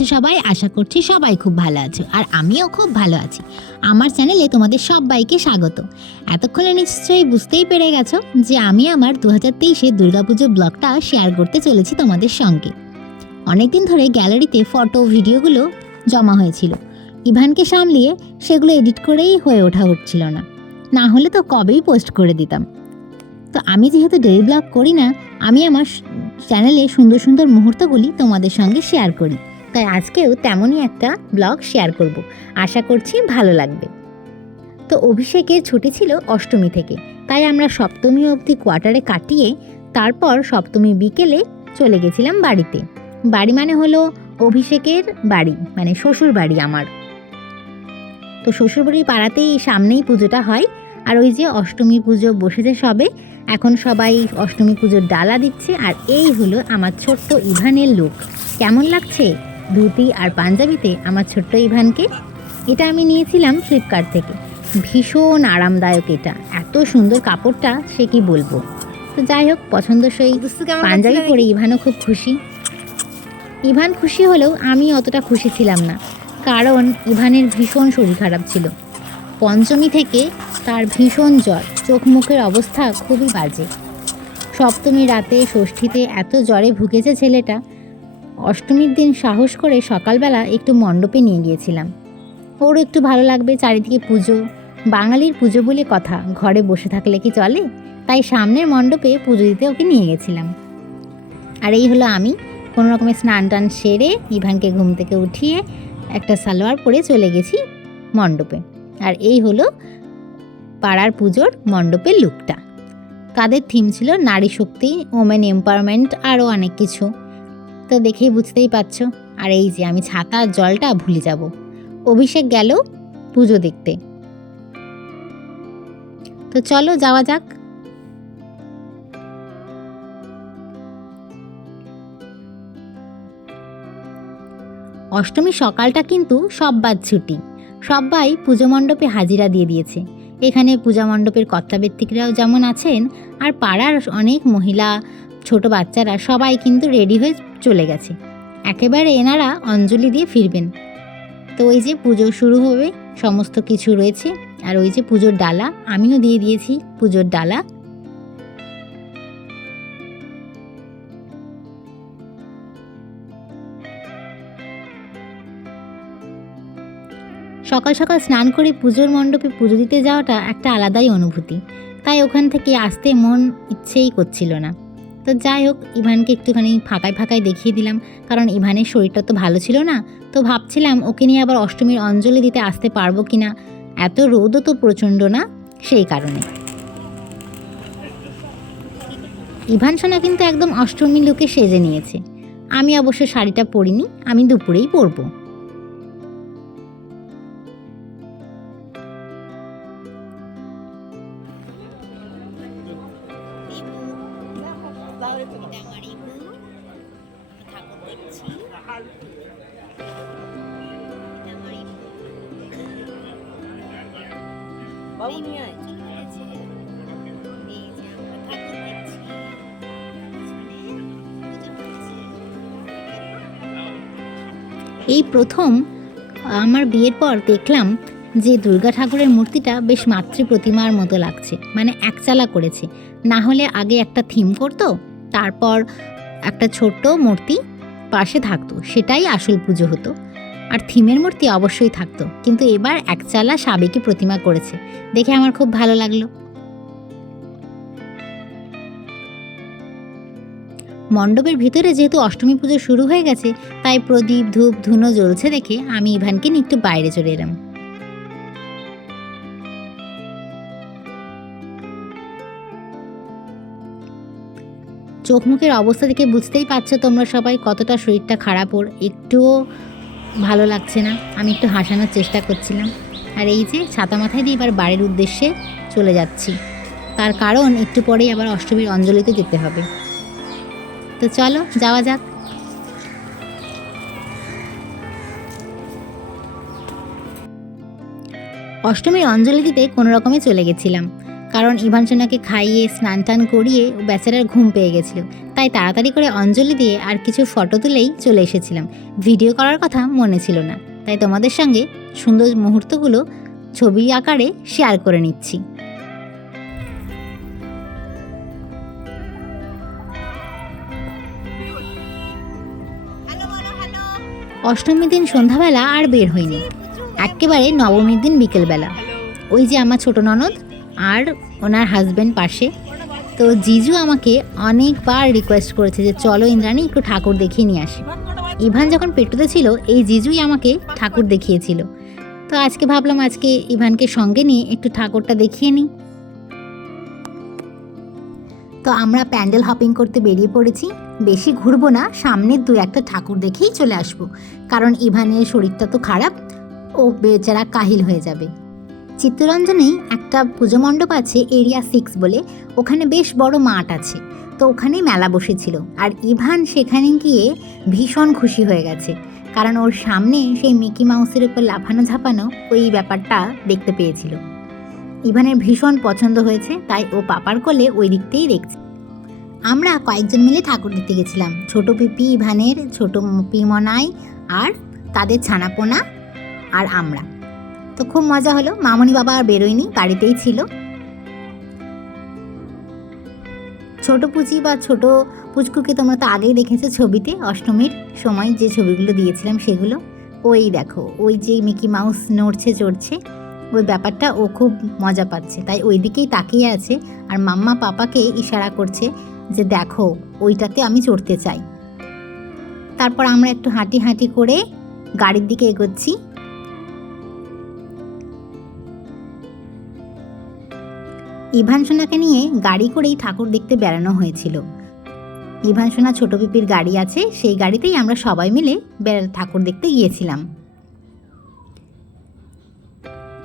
আছো সবাই? আশা করছি সবাই খুব ভালো আছো। আর আমিও খুব ভালো আছি। আমার চ্যানেলে তোমাদের সবাইকে স্বাগত। এতক্ষণে নিশ্চয়ই বুঝতেই পেরে গেছো যে আমি আমার দু হাজার তেইশে দুর্গাপুজো ব্লগটা শেয়ার করতে চলেছি তোমাদের সঙ্গে। অনেকদিন ধরে গ্যালারিতে ফটো, ভিডিওগুলো জমা হয়েছিল। ইভানকে সামলিয়ে সেগুলো এডিট করেই হয়ে ওঠা হচ্ছিল না। না হলে তো কবেই পোস্ট করে দিতাম। তো আমি যেহেতু ডেলি ব্লগ করি না, আমি আমার চ্যানেলে সুন্দর সুন্দর মুহূর্তগুলি তোমাদের সঙ্গে শেয়ার করি। তাই আজকেও তেমনই একটা ব্লগ শেয়ার করব। আশা করছি ভালো লাগবে। তো অভিষেকের ছুটি ছিল অষ্টমী থেকে, তাই আমরা সপ্তমী অবধি কোয়ার্টারে কাটিয়ে তারপর সপ্তমী বিকেলে চলে গেছিলাম বাড়িতে। বাড়ি মানে হলো অভিষেকের বাড়ি মানে শ্বশুর বাড়ি আমার। তো শ্বশুরবাড়ির পাড়াতেই সামনেই পুজোটা হয়, আর ওই যে অষ্টমী পুজো বসেছে সবে, এখন সবাই অষ্টমী পুজোর ডালা দিচ্ছে, আর এই হলো আমার ছোট্ট ইভানের লুক কেমন লাগছে? ধুতি আর পাঞ্জাবিতে আমার ছোট্ট ইভানকে এটা আমি নিয়েছিলাম ফ্লিপকার্ট থেকে। ভীষণ আরামদায়ক এটা। এত সুন্দর কাপড়টা সে কি বলব? তো যাই হোক পছন্দসই। পাঞ্জাবি পরে ইভানও খুব খুশি। ইভান খুশি হলেও আমি অতটা খুশি ছিলাম না। কারণ ইভানের ভীষণ শরীর খারাপ ছিল। পঞ্চমী থেকে তার ভীষণ জ্বর। চোখ মুখের অবস্থা খুবই বাজে। সপ্তমী রাতে ষষ্ঠীতে এত জ্বরে ভুগেছে ছেলেটা। অষ্টমীর দিন সাহস করে সকালবেলা একটু মণ্ডপে নিয়ে গিয়েছিলাম। ওরও একটু ভালো লাগবে চারিদিকে পুজো। বাঙালির পুজো বলে কথা, ঘরে বসে থাকলে কি চলে? তাই সামনের মণ্ডপে পুজো দিতে ওকে নিয়ে গেছিলাম। আর এই হলো আমি, কোনো রকমের স্নান টান সেরে ইভানকে ঘুম থেকে উঠিয়ে একটা সালোয়ার পরে চলে গেছি মণ্ডপে। আর এই হলো পাড়ার পুজোর মণ্ডপের লুকটা। তাদের থিম ছিল? নারী শক্তি ওমেন এম্পাওয়ারমেন্ট আরও অনেক কিছু। তো দেখেই বুঝতেই পারছ। আর এই যে আমি ছাতা আর জলটা ভুলে যাব। অভিষেক গেল পুজো দেখতে। তো চলো যাওয়া যাক। অষ্টমী সকালটা কিন্তু সব্বার ছুটি। সবাই পুজো মণ্ডপে হাজিরা দিয়ে দিয়েছে। এখানে পূজা মণ্ডপের কর্তাব্যক্তিকরাও যেমন আছেন, আর পাড়ার অনেক মহিলা, ছোট বাচ্চারা সবাই কিন্তু রেডি হয়ে চলে গেছে। একেবারে এনারা অঞ্জলি দিয়ে ফিরবেন। তো ওই যে পুজো শুরু হবে, সমস্ত কিছু রয়েছে, আর ওই যে পুজোর ডালা, আমিও দিয়ে দিয়েছি পুজোর ডালা। সকাল সকাল স্নান করে পুজোর মণ্ডপে পুজো দিতে যাওয়াটা একটা আলাদাই অনুভূতি। তাই ওখান থেকে আসতে মন ইচ্ছেই করছিল না। তো যাই হোক, ইভানকে একটুখানি ফাঁকায় ফাঁকায় দেখিয়ে দিলাম। কারণ ইভানের শরীরটা তো ভালো ছিল না, তো ভাবছিলাম ওকে নিয়ে আবার অষ্টমীর অঞ্জলি দিতে আসতে পারব কি না এত রোদও তো প্রচণ্ড না, সেই কারণে। ইভান সোনা কিন্তু একদম অষ্টমী লোকে সেজে নিয়েছে। আমি অবশ্য শাড়িটা পরিনি, আমি দুপুরেই পরবো। বাবু নিয়ে আয়। এই প্রথম আমার বিয়ের পর দেখলাম যে দুর্গা ঠাকুরের মূর্তিটা বেশ মাতৃ প্রতিমার মতো লাগছে মানে একচালা করেছে। না হলে আগে একটা থিম করতো তারপর একটা ছোট্ট মূর্তি পাশে থাকতো সেটাই আসল পুজো হতো। আর থিমের মূর্তি অবশ্যই থাকতো। কিন্তু এবার একচালা সাবেকি প্রতিমা করেছে। দেখে আমার খুব ভালো লাগল। মণ্ডপের ভিতরে যেহেতু অষ্টমী পুজো শুরু হয়ে গেছে, তাই প্রদীপ, ধূপ, ধুনো জ্বলছে দেখে আমি ইভানকে নিয়ে একটু বাইরে চলে এলাম। চোখ মুখের অবস্থা দেখে বুঝতেই পারছ তোমরা সবাই কতটা শরীরটা খারাপ ওর। একটুও ভালো লাগছে না। আমি একটু হাসানোর চেষ্টা করছিলাম। আর এই যে ছাতা মাথায় দিয়ে এবার বাড়ির উদ্দেশ্যে চলে যাচ্ছি। তার কারণ একটু পরেই আবার অষ্টমীর অঞ্জলিতে যেতে হবে। তো চলো, যাওয়া যাক। অষ্টমীর অঞ্জলি দিতে কোনো রকমে চলে গেছিলাম। কারণ ইভানসোনাকে খাইয়ে স্নান টান করিয়ে ও বেচারার ঘুম পেয়ে গেছিল। তাই তাড়াতাড়ি করে অঞ্জলি দিয়ে আর কিছু ফটো তুলেই চলে এসেছিলাম। ভিডিও করার কথা মনে ছিল না। তাই তোমাদের সঙ্গে সুন্দর মুহূর্তগুলো ছবি আকারে শেয়ার করে নিচ্ছি। অষ্টমীর দিন সন্ধ্যাবেলা আর বের হয়নি একেবারে নবমীর দিন বিকেলবেলা। ওই যে আমার ছোট ননদ আর ওনার হাজব্যান্ড পাশে। তো জিজু আমাকে অনেকবার রিকোয়েস্ট করেছে যে, চলো ইন্দ্রাণী, একটু ঠাকুর দেখিয়ে নিয়ে আসি। ইভান যখন পেটুতে ছিল, এই জিজুই আমাকে ঠাকুর দেখিয়েছিল। তো আজকে ভাবলাম, আজকে ইভানকে সঙ্গে নিয়ে একটু ঠাকুরটা দেখিয়ে নিই। তো আমরা প্যান্ডেল হপিং করতে বেরিয়ে পড়েছি। বেশি ঘুরবো না সামনের দু একটা ঠাকুর দেখেই চলে আসব। কারণ ইভানের শরীরটা তো খারাপ, ও বেচারা কাহিল হয়ে যাবে। চিত্তরঞ্জনেই একটা পুজো মণ্ডপ আছে এরিয়া সিক্স বলে। ওখানে বেশ বড় মাঠ আছে। তো ওখানেই মেলা বসেছিল। আর ইভান সেখানে গিয়ে ভীষণ খুশি হয়ে গেছে। কারণ ওর সামনে সেই মিকি মাউসের উপর লাফানো ঝাপানো ওই ব্যাপারটা দেখতে পেয়েছিল। ইভানের ভীষণ পছন্দ হয়েছে, তাই ও পাপার কোলে ওই দিকতেই দেখছে। আমরা কয়েকজন মিলে ঠাকুর দেখতে গেছিলাম। ছোট পিপি ইভানের, ছোট পিমনাই আর তাদের ছানাপোনা আর আমরা। তো খুব মজা হলো, মামনি বাবা আর বেরোয়নি, বাড়িতেই ছিল। ছোট পুচি বা ছোট পুচকুকে তোমরা তো আগেই দেখেছ ছবিতে, অষ্টমীর সময় যে ছবিগুলো দিয়েছিলাম সেগুলো। ওই দেখো, ওই যে মিকি মাউস নড়ছে চড়ছে, ওই ব্যাপারটা ও খুব মজা পাচ্ছে। তাই ওই দিকেই তাকিয়ে আছে আর মাম্মা পাপাকে ইশারা করছে যে দেখো, ওইটাতে আমি চড়তে চাই। তারপর আমরা একটু হাঁটি হাঁটি করে গাড়ির দিকে এগোচ্ছি। ইভান সোনাকে নিয়ে গাড়ি করেই ঠাকুর দেখতে বেড়ানো হয়েছিল। ইভান সোনা ছোট পিপির গাড়ি আছে, সেই গাড়িতেই আমরা সবাই মিলে ঠাকুর দেখতে গিয়েছিলাম।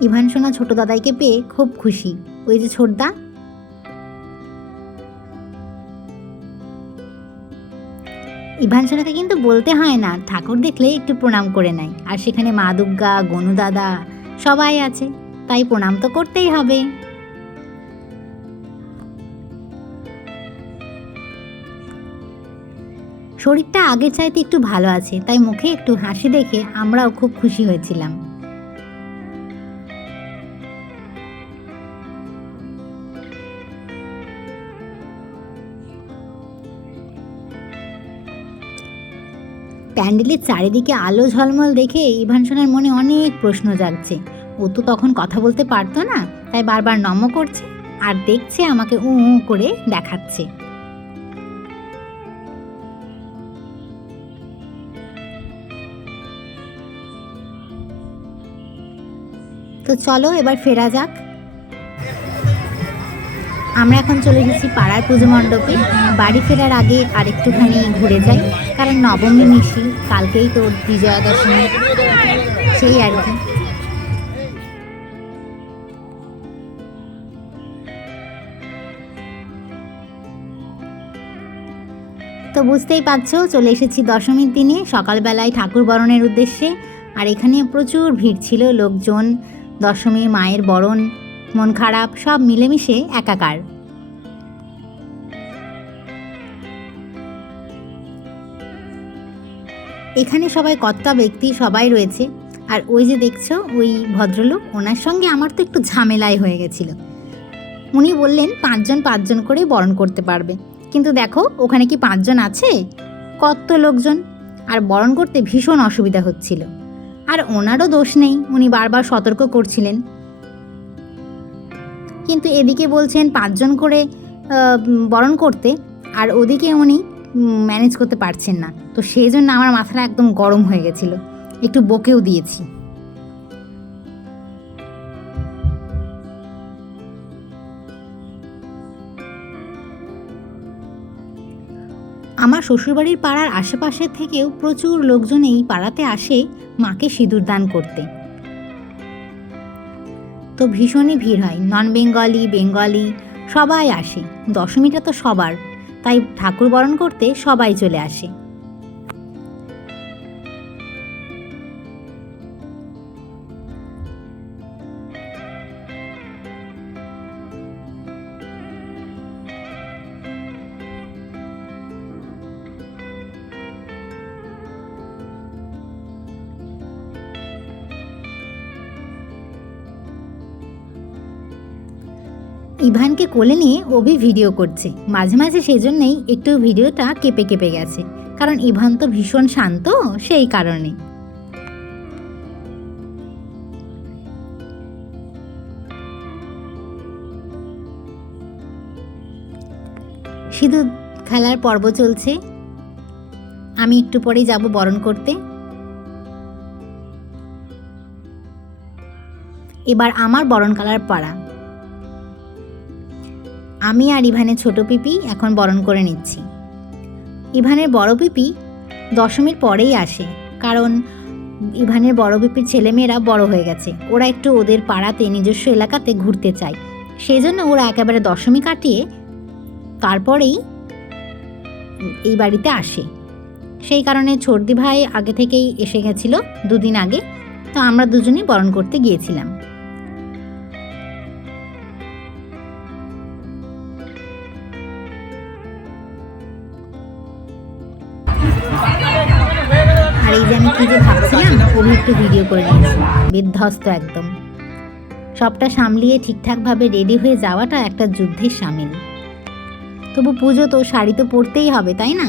ইভান সোনা ছোট দাদাইকে পেয়ে খুব খুশি। ওই যে ছোটদা। ইভান সোনাকে কিন্তু বলতে হয় না, ঠাকুর দেখলে একটু প্রণাম করে নেয়। আর সেখানে মা দুর্গা, গনু দাদা সবাই আছে, তাই প্রণাম তো করতেই হবে। শরীরটা আগের চাইতে একটু ভালো আছে, তাই মুখে একটু হাসি দেখে আমরাও খুব খুশি হয়েছিলাম। প্যান্ডেলের চারিদিকে আলো ঝলমল দেখে ইভান মনে অনেক প্রশ্ন জাগছে। ও তো তখন কথা বলতে পারতো না, তাই বারবার নম করছে আর দেখছে আমাকে উ করে দেখাচ্ছে। তো চলো এবার ফেরা যাক। আমরা এখন চলে এসেছি পাড়ার পুজো মণ্ডপে। বাড়ি ফেরার আগে আরেকটুখানি ঘুরে যাই, কারণ নবমী মিশি কালকেই তো বিজয়া দশমী সেই আর কি। তো বুঝতেই পারছ, চলে এসেছি দশমীর দিনে, সকালবেলায় ঠাকুর বরণের উদ্দেশ্যে, আর এখানে প্রচুর ভিড় ছিল, লোকজন দশমী মায়ের বরণ, মন খারাপ, সব মিলেমিশে একাকার। এখানে সবাই কর্তা ব্যক্তি সবাই রয়েছে। আর ওই যে দেখছ, ওই ভদ্রলোক, ওনার সঙ্গে আমার তো একটু ঝামেলাই হয়ে গেছিল। উনি বললেন, পাঁচজন পাঁচজন করে বরণ করতে পারবে। কিন্তু দেখো, ওখানে কি পাঁচজন আছে? কত লোকজন? আর বরণ করতে ভীষণ অসুবিধা হচ্ছিল। আর ওনারও দোষ নেই, উনি বারবার সতর্ক করছিলেন। কিন্তু এদিকে বলছেন পাঁচজন করে বরণ করতে, আর ওদিকে উনি ম্যানেজ করতে পারছেন না। তো সেই জন্য আমার মাথাটা একদম গরম হয়ে গেছিল। একটু বকেও দিয়েছি। শ্বশুরবাড়ির পাড়ার আশেপাশে থেকেও প্রচুর লোকজন এই পাড়াতে আসে মাকে সিঁদুর দান করতে। তো ভীষণই ভিড় হয়। নন বেঙ্গলি বেঙ্গলি সবাই আসে। দশমীটা তো সবার। তাই ঠাকুর বরণ করতে সবাই চলে আসে। ইভানকে কোলে নিয়ে অভি ভিডিও করছে। মাঝে মাঝে সেই জন্যেই একটু ভিডিওটা কেঁপে কেঁপে গেছে। কারণ ইভান তো ভীষণ শান্ত সেই কারণে। সিঁদুর খেলার পর্ব চলছে। আমি একটু পরেই যাব বরণ করতে। এবার আমার বরণ কালার পাড়া। আমি আর ইভানের ছোট পিপি এখন বরণ করে নিচ্ছি। ইভানের বড় পিপি দশমীর পরেই আসে, কারণ ইভানের বড় পিপির ছেলেমেয়েরা বড় হয়ে গেছে। ওরা একটু ওদের পাড়াতে, নিজস্ব এলাকাতে ঘুরতে চায়। সেই জন্য ওরা একেবারে দশমী কাটিয়ে তারপরেই এই বাড়িতে আসে। সেই কারণে ছর্দি ভাই আগে থেকেই এসে গেছিল দুদিন আগে। তো আমরা দুজনেই বরণ করতে গিয়েছিলাম। ভাবছিলাম একটু ভিডিও করে নিয়েছি। বিধ্বস্ত একদম। সবটা সামলিয়ে ঠিকঠাকভাবে রেডি হয়ে যাওয়াটা একটা যুদ্ধের সামিল। তবু পুজো তো, শাড়ি তো পরতেই হবে, তাই না?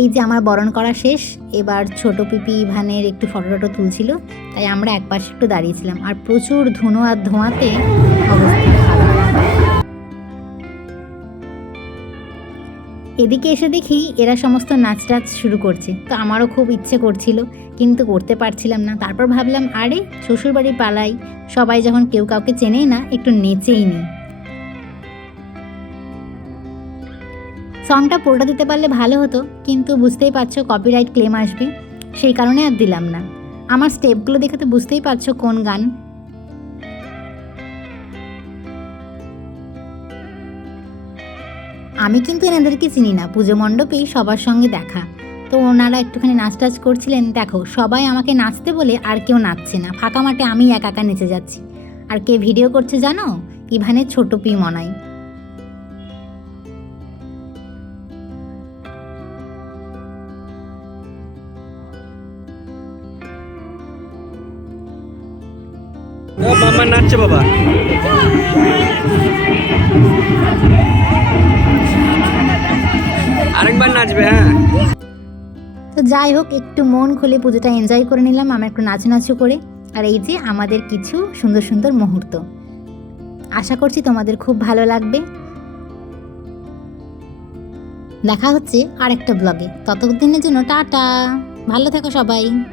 এই যে আমার বরণ করা শেষ, এবার ছোট পিপি ইভানের একটু ফটো টটো তুলছিল, তাই আমরা এক পাশে একটু দাঁড়িয়েছিলাম আর প্রচুর ধুনো আর ধোঁয়াতে অবস্থা। এদিকে এসে দেখি এরা সমস্ত নাচ টাচ শুরু করছে। তো আমারও খুব ইচ্ছে করছিল, কিন্তু করতে পারছিলাম না। তারপর ভাবলাম, আরে, শ্বশুরবাড়ি পালাই। সবাই যখন কেউ কাউকে চেনেই না, একটু নেচেই নি সংটা পুরোটা দিতে পারলে ভালো হতো, কিন্তু বুঝতেই পারছ কপিরাইট ক্লেম আসবে। সেই কারণে আর দিলাম না। আমার স্টেপগুলো দেখে তো বুঝতেই পারছ কোন গান। আমি কিন্তু এনাদেরকে চিনি না। পুজো মণ্ডপেই সবার সঙ্গে দেখা। তো ওনারা একটুখানি নাচ টাচ করছিলেন। দেখো, সবাই আমাকে নাচতে বলে আর কেউ নাচছে না। ফাঁকা মাঠে আমি একা একা নেচে যাচ্ছি। আর কে ভিডিও করছে জানো? ইভানের ছোট পি মনাই ও নাচছে বাবা। আরেকবার নাচবে হ্যাঁ। তো যাই হোক, একটু মন খুলে পুজোটা এনজয় করে নিলাম। আমরা একটু নাচু নাচু করে। আর এই যে আমাদের কিছু সুন্দর সুন্দর মুহূর্ত। আশা করছি তোমাদের খুব ভালো লাগবে। দেখা হচ্ছে আরেকটা ব্লগে ততদিনের জন্য টাটা। ভালো থেকো সবাই।